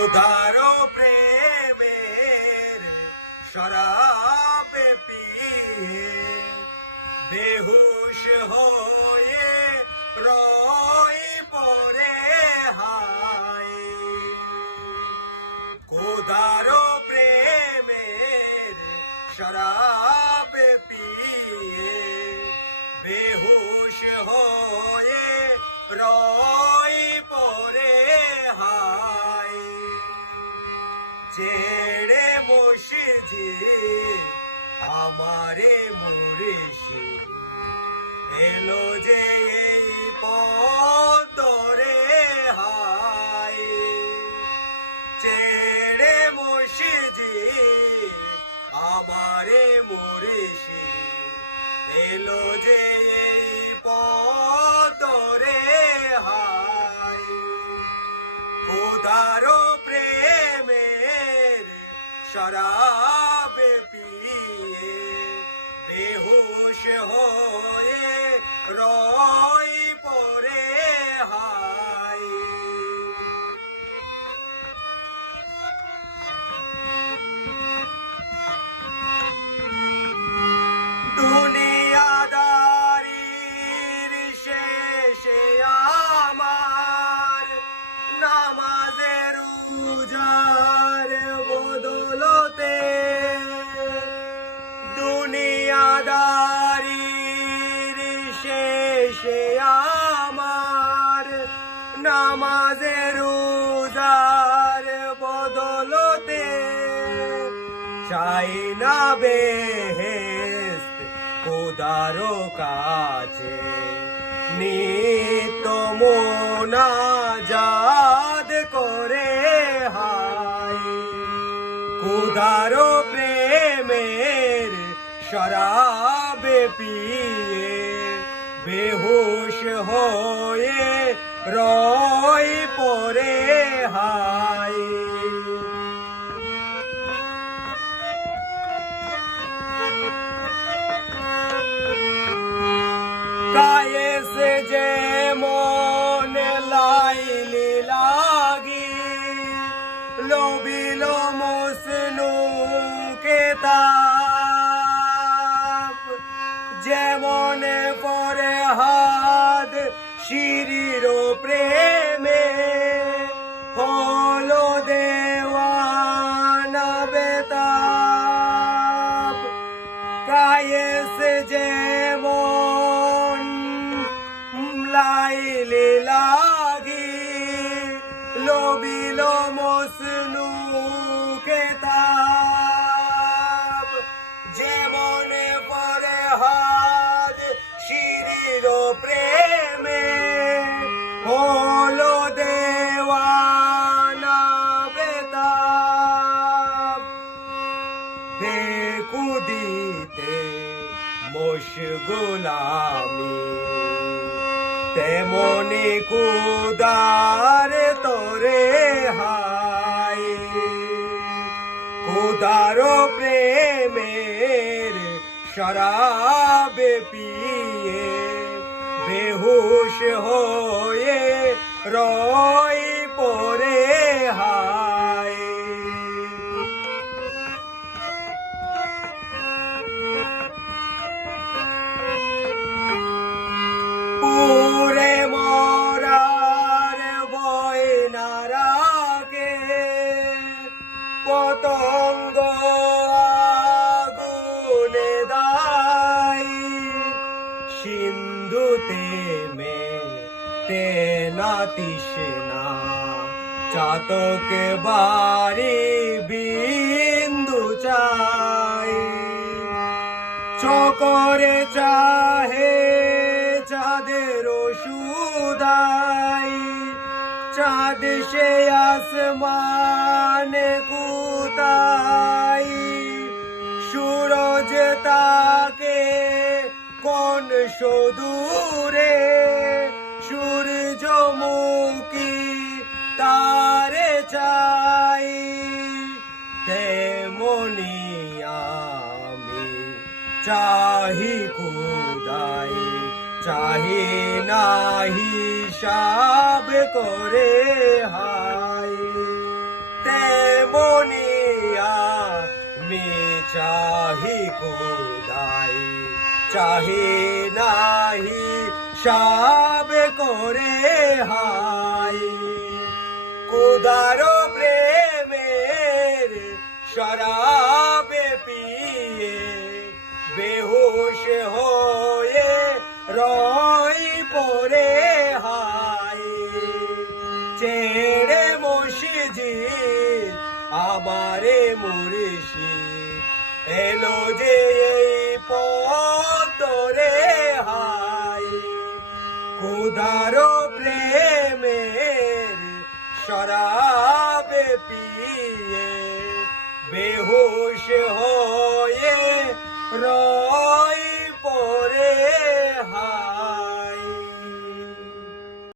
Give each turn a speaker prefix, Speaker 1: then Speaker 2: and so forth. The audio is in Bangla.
Speaker 1: উদারো প্রেমের শরাবে পিয়ে বেহুশ হয়ে ছেড়ে মুশিজি, আমারে মুরিশি এলো যে এই পদরে হায় ছেড়ে মুশিজি, আমারে মুরিশি এলো যে শরাবে পিয়ে বেহুশ হয়ে শেষে আমার নামাজের উজার বদলতে চাই না বেহেস্ত কোদারো কাছে নিত মোনাজাদ করে হাই কোদারো প্রেমের শরাবে পিয়ে রই পরে হাই কায়েসে যে মন লাইলি লাগি লোবিল মসনু কেতাব যেমন পরে হাত শিরির প্রেমে হলো দেওয়ানা বেতাব। কায়েস যেমন লাইলে লাগি লোবিল মসনু কেতাব যেমন পরে হাত শিরির প্রেমে হলো দেওয়ানা বেতাব তেমনি কুদার তোরে হাই কুদারো প্রেমের শরাবে পিয়ে বেহুশ হয়ে রই পরে সিন্ধুতে মে তেনা তৃষ্ণা চাতক বাড়ি বিন্দু চাই। চকরে চাহে চাঁদের সুদাই চাঁদ সে আসমান কুতাই। সূরজ তাকে মন সদূরে সূর্যমুখী তারে চাই। তে মনি আমি চাহি খুদাই, চাহি নাহি সাব করে হাই। তে মনি আমি চাহি খুদাই। চাহি নাহি, সাবে করে হাই। কুদারো প্রেমের শরাবে পিয়ে, বেহুশ হয়ে রই পরে হাই। ছেড়ে মসজিদ আমারে মুর্শি এলো যে কুদারো প্রেমের শরাবে পিয়ে বেহুশ হয়ে রয়